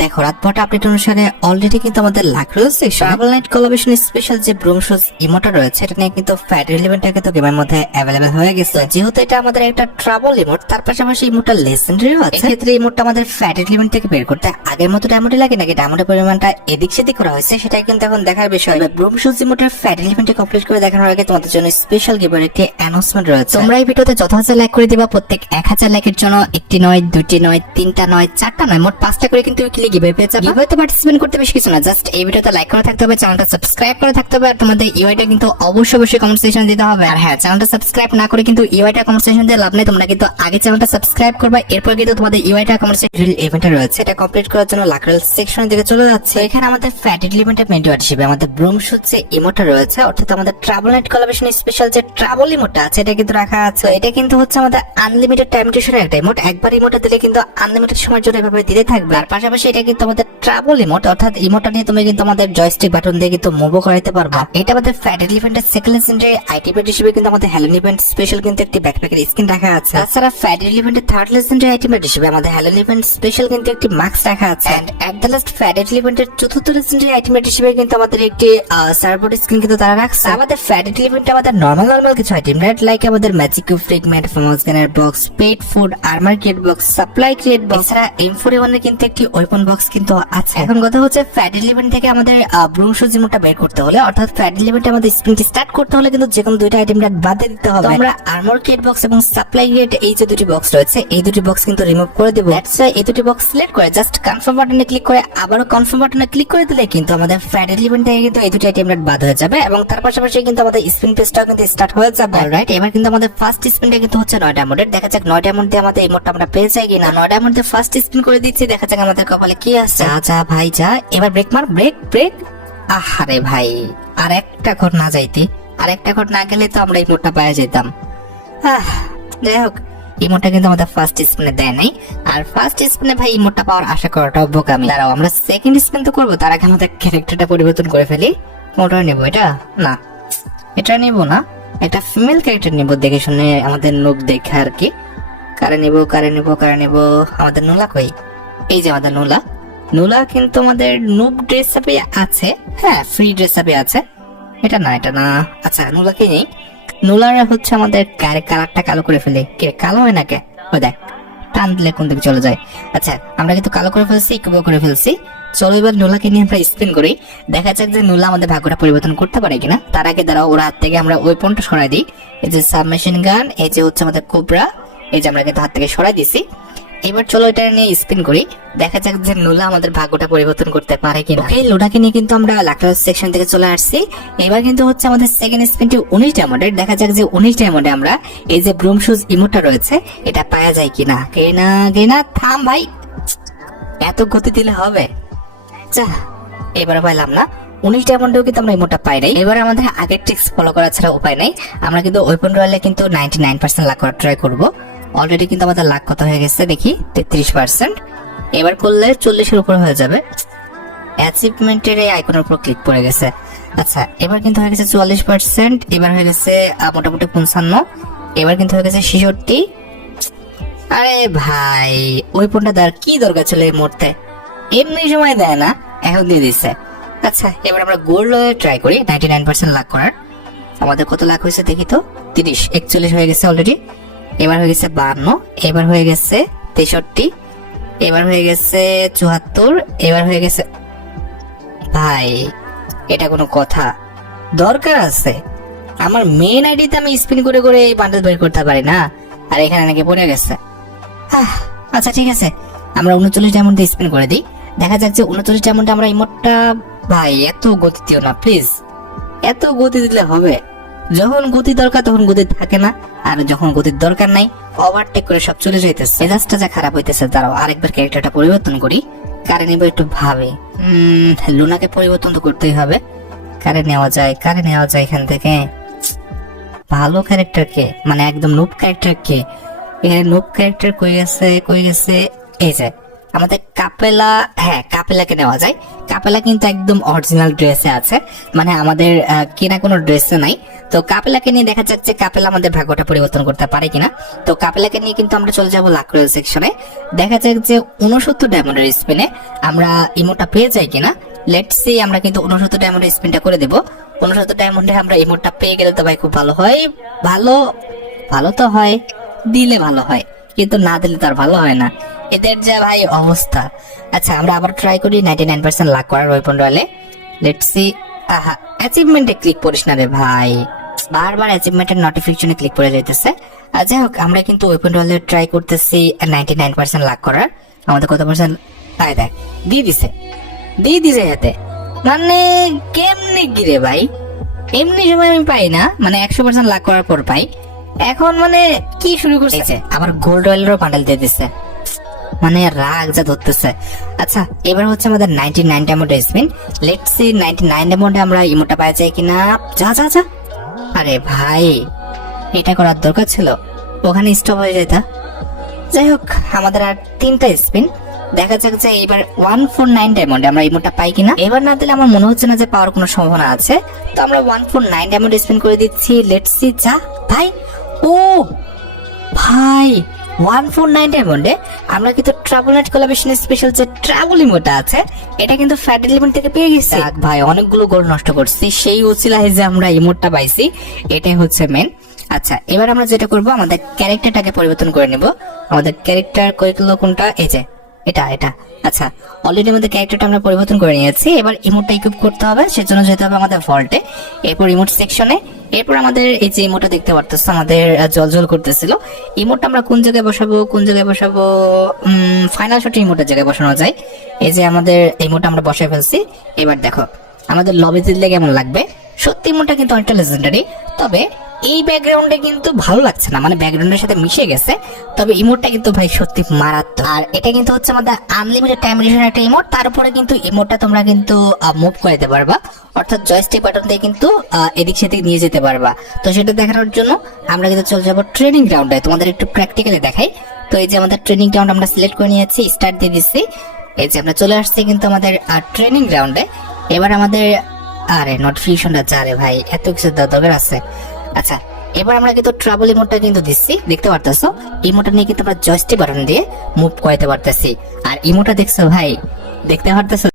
দেখো রাতভর আপডেট অনুসারে অলরেডি কিন্তু আমাদের লাক্রোস ট্রাভেল নাইট কোলাবরেশন স্পেশাল যে ব্রুম শুজ ইমোটা রয়েছে এটা নিয়ে কিন্তু ফ্যাট রিলেভেন্টটা কিন্তু গেমের মধ্যে অ্যাভেলেবেল হয়ে গেছে। যেহেতু এটা আমাদের একটা ট্রাভেল ইমোট, তার পাশাপাশি ইমোটটা লেজেন্ডারিও আছে, এক্ষেত্রে ইমোটটা আমাদের ফ্যাট রিলেভেন্ট থেকে বের করতে আগের মতো ডায়মন্ড লাগে নাকি ডায়মন্ডের পরিমাণটা এদিক সেদিক করা হয়েছে সেটাই কিন্তু এখন দেখার বিষয়। ব্রুম শুজ ইমোটের ফ্যাট রিলেভেন্টটা কমপ্লিট করে দেখানোর আগে তোমাদের জন্য স্পেশাল গিভের একটি অ্যানাউন্সমেন্ট রয়েছে। তোমরা এই ভিডিওতে যত হাজার লাইক করে দিবা, প্রত্যেক 1000 লাইকের জন্য একটি নয়, দুটি নয়, তিনটা নয়, চারটা নয়, মোট 5টা করে কিন্তু গিভে পেয়ে যাবে। গিভেতে পার্টিসিপেট করতে বেশি কিছু না, জাস্ট এই ভিডিওতে লাইক করা থাকতে হবে, চ্যানেলটা সাবস্ক্রাইব করা থাকতে হবে, আর তোমাদের ইউআইটা কিন্তু অবশ্যই কমেন্ট সেকশনে দিতে হবে। আর হ্যাঁ, চ্যানেলটা সাবস্ক্রাইব না করে কিন্তু ইউআইটা কমেন্ট সেকশনে দিয়ে লাভ নেই। তোমরা কিন্তু আগে চ্যানেলটা সাবস্ক্রাইব করবে, এরপর কিন্তু তোমাদের ইউআইটা কমেন্ট সেকশন ইভেন্ট রয়েছে, এটা কমপ্লিট করার জন্য লাকরাল সেকশনের দিকে চলে যাচ্ছে। এখানে আমাদের ফ্যাট ইভেন্টের মেনু হিসেবে আমাদের ব্রুম শুজ যে ইমোটা রয়েছে, অর্থাৎ আমাদের ট্রাভেল নাইট কোলাবরেশন স্পেশাল যে ট্রাভেল ইমোটা আছে এটা কিন্তু রাখা আছে। এটা কিন্তু হচ্ছে আমাদের আনলিমিটেড টাইম ডিউরেশনের একটা ইমোট, একবার ইমোটা দিলে কিন্তু আনলিমিটেড সময়ের জন্য এভাবে দিতে থাকবে। আর পাশাপাশি এটা কিন্তু আমাদের ট্রাভেল ইমোট, অর্থাৎ ইমোটা নিয়ে তুমি কিন্তু আমাদের জয়স্টিক বাটন দিয়ে কিন্তু মুভও করাইতে পারবে। এটা আমাদের ফ্যাট ইভেন্টের সেকেন্ড লেজেন্ডারি আইটেম হিসেবে কিন্তু আমাদের হ্যালোন ইভেন্ট স্পেশাল কিন্তু একটি ব্যাকপ্যাকের স্কিন রাখা আছে। তাছাড়া ফ্যাট ইভেন্টের থার্ড লেজেন্ডারি আইটেম হিসেবে আমাদের হ্যালোন ইভেন্ট স্পেশাল কিন্তু একটি মাস্ক রাখা আছে। এন্ড এট দ্য লাস্ট ফ্যাট ইভেন্টের চতুর্থ লেজেন্ডারি আইটেম হিসেবে কিন্তু আমাদের একটি সার্ভোট স্কিন কিন্তু তারা রাখছে। আমাদের ফ্যাট ইভেন্টে আমাদের নরমাল কিছু আইটেম রাইট, লাইক আমাদের ম্যাজিক ফ্রেগমেন্ট, ফেমাস গানের box, pet food, armour kit box, supply kit box, এছাড়া M41 এর কিন্তু একটি ওয়েপন বক্স কিন্তু আছে। এখন কথা হচ্ছে ফ্যাট ইভেন্ট থেকে আমাদের ব্রুম শুজ ইমোটটা বের করতে হলে, অর্থাৎ ফ্যাট ইভেন্টে আমাদের স্পিনটি স্টার্ট করতে হলে কিন্তু যে কোনো দুইটা আইটেম বাদ দিয়ে দিতে হবে। আমরা আর্মার কিট বক্স এবং সাপ্লাই কিট এই যে দুটি বক্স রয়েছে এই দুটি বক্স কিন্তু রিমুভ করে দেব। দ্যাটস ওয়াই এই দুটি বক্স সিলেক্ট করে জাস্ট কনফার্ম বাটনে ক্লিক করে আবারো কনফার্ম বাটনে ক্লিক করে দিলে কিন্তু আমাদের ফ্যাট ইভেন্ট থেকে কিন্তু এই দুটি আইটেম বাদ হয়ে যাবে এবং তার পাশাপাশি কিন্তু আমাদের স্পিন পেজটাও কিন্তু স্টার্ট হয়ে যাবে। অলরাইট, এবার কিন্তু আমাদের ফার্স্ট স্পিনটা কিন্তু হচ্ছে 9 ডায়মন্ডের। দেখা যাক 9 ডায়মন্ড দিয়ে আমাদের ইমোটটা আমরা পেয়ে যাই কিনা। 9 ডায়মন্ড দিয়ে ফার্স্ট স্পিন করে দিচ্ছি, দেখা যাক আমাদের কপালে কি আসছে। যা ভাই যা, এবার ব্রেক মার, ব্রেক। আহারে ভাই, আর একটা ঘর না যাইতে, আর একটা ঘর না গেলে তো আমরা ইমোটটা পেয়ে যেতাম। যাই হোক, ইমোটটা কিন্তু আমাদের ফার্স্ট স্পিনে দেয় নাই, আর ফার্স্ট স্পিনে ভাই ইমোটটা পাওয়ার আশা করাটাও বোকামি। দাঁড়াও, আমরা সেকেন্ড স্পিন তো করবো, তার আগে আমাদের ক্যারেক্টারটা পরিবর্তন করে ফেলি। কোনটা নেবো? এটা নেবো না, একটা ফিমেল ক্যারেক্টার নেবো দেখে শুনে, আমাদের নুব দেখে আর কি। কারে নেবো? আমাদের নোলা কই? এই যে আমাদের নোলা কিন্তু আমাদের নুব ড্রেস আপে আছে, হ্যাঁ ফ্রি ড্রেস আপে আছে। এটা না, আচ্ছা নোলাকে নেই। নোলার হচ্ছে আমাদের কালারটা কালো করে ফেলে। কে কালো হয় না কে? ও দেখ, টান দিলে কোন দিকে চলে যায়। আচ্ছা, আমরা কিন্তু কালো করে ফেলছি, ইকো করে ফেলছি। চলো এবার নোলাকে নিয়ে আমরা স্পিন করি, দেখা যাক যে নোলা আমাদের ভাগ্যটা পরিবর্তন করতে পারে কিনা। তার আগে দাঁড়াও, ওর হাত থেকে আমরা ওয়েপনটা সরাই দিই। এই যে সাবমেশিন গান, এই যে হচ্ছে আমাদের কোবরা, এই যে আমরা কিন্তু হাত থেকে সরাই দিছি। এবার চলো এটা নিয়ে স্পিন করি, দেখা যাক যে নোলা আমাদের ভাগ্যটা পরিবর্তন করতে পারে কিনা। ওকে, লোডাকে নিয়ে কিন্তু আমরা লাকড়ার সেকশন থেকে চলে আসছি। এবার কিন্তু হচ্ছে আমাদের সেকেন্ড স্পিনটি 19 ডায়মন্ডের। দেখা যাক যে 19 ডায়মন্ডে আমরা এই যে ব্রুম শুজ ইমোটটা রয়েছে এটা পাওয়া যায় কিনা। গেনা থাম ভাই, এত গতি দিলে হবে? এবার পাইলাম না। 19 ডায়মন্ডেও কিন্তু আমরা ইমোটটা পাই নাই। এবার আমাদের আগের ট্রিক্স ফলো করা ছাড়া উপায় নাই, আমরা কিন্তু ওয়েপন রয়্যালে কিন্তু 99% লাক করার ট্রাই করবো। অলরেডি কিন্তু আমাদের লাখ কত হয়ে গেছে দেখি, 33%। এবার করলে 40-এর উপর হয়ে যাবে। অ্যাচিভমেন্টের এই আইকনের উপর ক্লিক পড়ে গেছে। আচ্ছা, এবার কিন্তু হয়ে গেছে 44%, এবার হয়ে গেছে মোটামুটি 55, এবার কিন্তু হয়ে গেছে 66। আরে ভাই, ওই ফোনটা দেওয়ার কি দরকার ছিল এই মুহূর্তে? এমনি সময় দেয় না, এখন দিয়ে দিচ্ছে। আচ্ছা, এবার আমরা গোল্ড ট্রাই করি 99% লাখ করার। আমাদের কত লাখ হয়েছে দেখি তো, 30, 41 হয়ে গেছে অলরেডি। এবার হয়ে গেছে 52, এবার হয়ে গেছে 63, এবার হয়ে গেছে 74, এবার হয়ে গেছে। ভাই, এটা কোনো কথা? দরকার আছে? আমার মেন আইডিতে আমি স্পিন করে এই বান্ডেল বের করতে পারি না, আর এখানে নাকি পড়ে গেছে। আচ্ছা ঠিক আছে, আমরা 39 ডায়মন্ড দিয়ে স্পিন করে দিই, দেখা যাক যে 39 ডায়মন্ডে আমরা ইমোটটা। ভাই, এত গতি দিও না প্লিজ, এত গতি দিলে হবে? যখন গতি দরকার তখন গতি থাকে না, আর যখন গতির দরকার নাই ওভারটেক করে সব চলে যাইতেছে। মেজাজটা যা খারাপ হইতেছে। দাঁড়াও, আরেকবার ক্যারেক্টারটা পরিবর্তন করি। কারে নেবো একটু ভাবে। লুনাকে পরিবর্তন তো করতেই হবে। কারে নেওয়া যায় এখান থেকে? ভালো ক্যারেক্টার কে, মানে একদম নুব ক্যারেক্টার কে? এখানে নুব ক্যারেক্টার কই গেছে? এই যে আমাদের কাপেলা। হ্যাঁ, কাপেলাকে নেওয়া যায়। কাপেলা কিন্তু একদম অরিজিনাল ড্রেসে আছে, মানে আমাদের কেনা কোনো ড্রেসে নাই। তো কাপেলাকে নিয়ে দেখা যাক যে কাপেলা আমাদের ভাগ্যটা পরিবর্তন করতে পারে কিনা। তো কাপেলাকে নিয়ে কিন্তু আমরা চলে যাবো লাক রয়্যাল সেকশনে। দেখা যাক যে 69 ডায়মন্ডের স্পিনে আমরা ইমোটা পেয়ে যাই কিনা। লেটস সি, আমরা কিন্তু 69 ডায়মন্ডের স্পিনটা করে দেব। 69 ডায়মন্ডে আমরা ইমোটটা পেয়ে গেলে তো ভাই খুব ভালো হয়। ভালো তো হয়, দিলে ভালো হয়, কিন্তু না দিলে তো আর ভালো হয় না, এদের যা ভাই অবস্থা। আচ্ছা, আমরা আবার ট্রাই করি 99% লাক করার ওয়েপন রয়্যালে। Let's see. আহা, অ্যাচিভমেন্টে ক্লিক করিস না রে ভাই, বারবার অ্যাচিভমেন্টের নোটিফিকেশনে ক্লিক করে যাইতেছে। আর যাই হোক, আমরা কিন্তু ওয়েপন রয়্যালে ট্রাই করতেছি 99% লাক করার। আমাদের কত পার্সেন্ট আয় দেখ দিয়ে দিছে হাতে, মানে কেমনে গিরে ভাই, এমনি সময় আমি পাই না, মানে 100% লাক করার পর পাই। এখন মানে কি শুরু করছে, আবার গোল্ড রয়্যালেরও বান্ডেল দিয়ে দিচ্ছে, মানে রাগ যা ধরতেছে। আচ্ছা, এবার হচ্ছে আমাদের 99 ডায়মন্ডের স্পিন। লেটস সি 99 ডায়মন্ডে আমরা ইমোটা পাওয়া যায় কিনা। যা যা যা, আরে ভাই এটা করার দরকার ছিল, ওখানে স্টপ হয়ে যেত। যাই হোক, আমাদের আর 3টা স্পিন। দেখা যাক যে এবার 149 ডায়মন্ডে আমরা ইমোটা পাই কিনা। এবার না দিলে আমার মনে হচ্ছে না যে পাওয়ার কোনো সম্ভাবনা আছে। তো আমরা 149 ডায়মন্ড স্পিন করে দিচ্ছি। Let's see. যা ভাই, ও ভাই 149 ডায়মন্ডে আমরা কিন্তু ট্রাভেল নাইট কোলাবরেশন স্পেশাল যে ট্রাভেল ইমোটা আছে এটা কিন্তু ফ্যাট এলিমেন্ট থেকে পেয়ে গেছি। ভাই অনেকগুলো গোল নষ্ট করছি, সেই উচিলায় যে আমরা ইমোটটা পাইছি, এটাই হচ্ছে মেন। আচ্ছা, এবার আমরা যেটা করব, আমাদের ক্যারেক্টারটাকে পরিবর্তন করে নিব। আমাদের ক্যারেক্টার কোনটা, এই যে এটা। আচ্ছা, অলরেডি আমাদের ক্যারেক্টারটা আমরা পরিবর্তন করে নিয়েছি। এবার ইমোটটা ইকুইপ করতে হবে, সেজন্য যেতে হবে আমাদের ভল্টে, এরপর ইমোট সেকশনে। এরপর আমাদের এই যে ইমোটটা দেখতে পারতেছো আমাদের জল করতেছিল, ইমোটটা আমরা কোন জায়গায় বসাবো ফাইনাল শটে ইমোটের জায়গায় বসানো যায়। এই যে আমাদের ইমোটটা আমরা বসায় ফেলছি। এবার দেখো আমাদের লবি দিলে কেমন লাগবে। সত্যি ইমোটটা কিন্তু অনেকটা লেজেন্ডারি, তবে এই ব্যাকগ্রাউন্ডে কিন্তু ভালো লাগছে না, মানে ব্যাকগ্রাউন্ডের সাথে মিশে গেছে। তবে ইমোটটা কিন্তু ভাই সত্যি মারাত্মক। আর এটা কিন্তু হচ্ছে আমাদের আনলিমিটেড টাইম ডিউরেশন একটা ইমোট। তারপরে কিন্তু ইমোটটা তোমরা কিন্তু মুভ করে দিতে পারবা, অর্থাৎ জয়স্টিক বাটন দিয়ে কিন্তু এদিক সেদিক নিয়ে যেতে পারবা। তো সেটা দেখানোর জন্য আমরা কিন্তু চলে যাবো ট্রেনিং গ্রাউন্ডে, তোমাদের একটু প্র্যাকটিক্যালি দেখাই। তো এই যে আমাদের ট্রেনিং গ্রাউন্ড আমরা সিলেক্ট করে নিয়েছি, স্টার্ট দিয়ে দিচ্ছি। এই যে আমরা চলে আসছি কিন্তু আমাদের ট্রেনিং গ্রাউন্ডে। এবার আমাদের আরে নোটিফিকেশনটা যা রে ভাই, এত কিছু দরকার আছে। আচ্ছা, এবার আমরা কিন্তু ট্রাভেল ইমোটটা কিন্তু দিচ্ছি, দেখতে পারতেছো। ইমোটটা নিয়ে কিন্তু আমরা জয়স্টিক বাটন দিয়ে মুভ করতে পারতেছি। আর ইমোটটা দেখছো ভাই, দেখতে পারতেছো।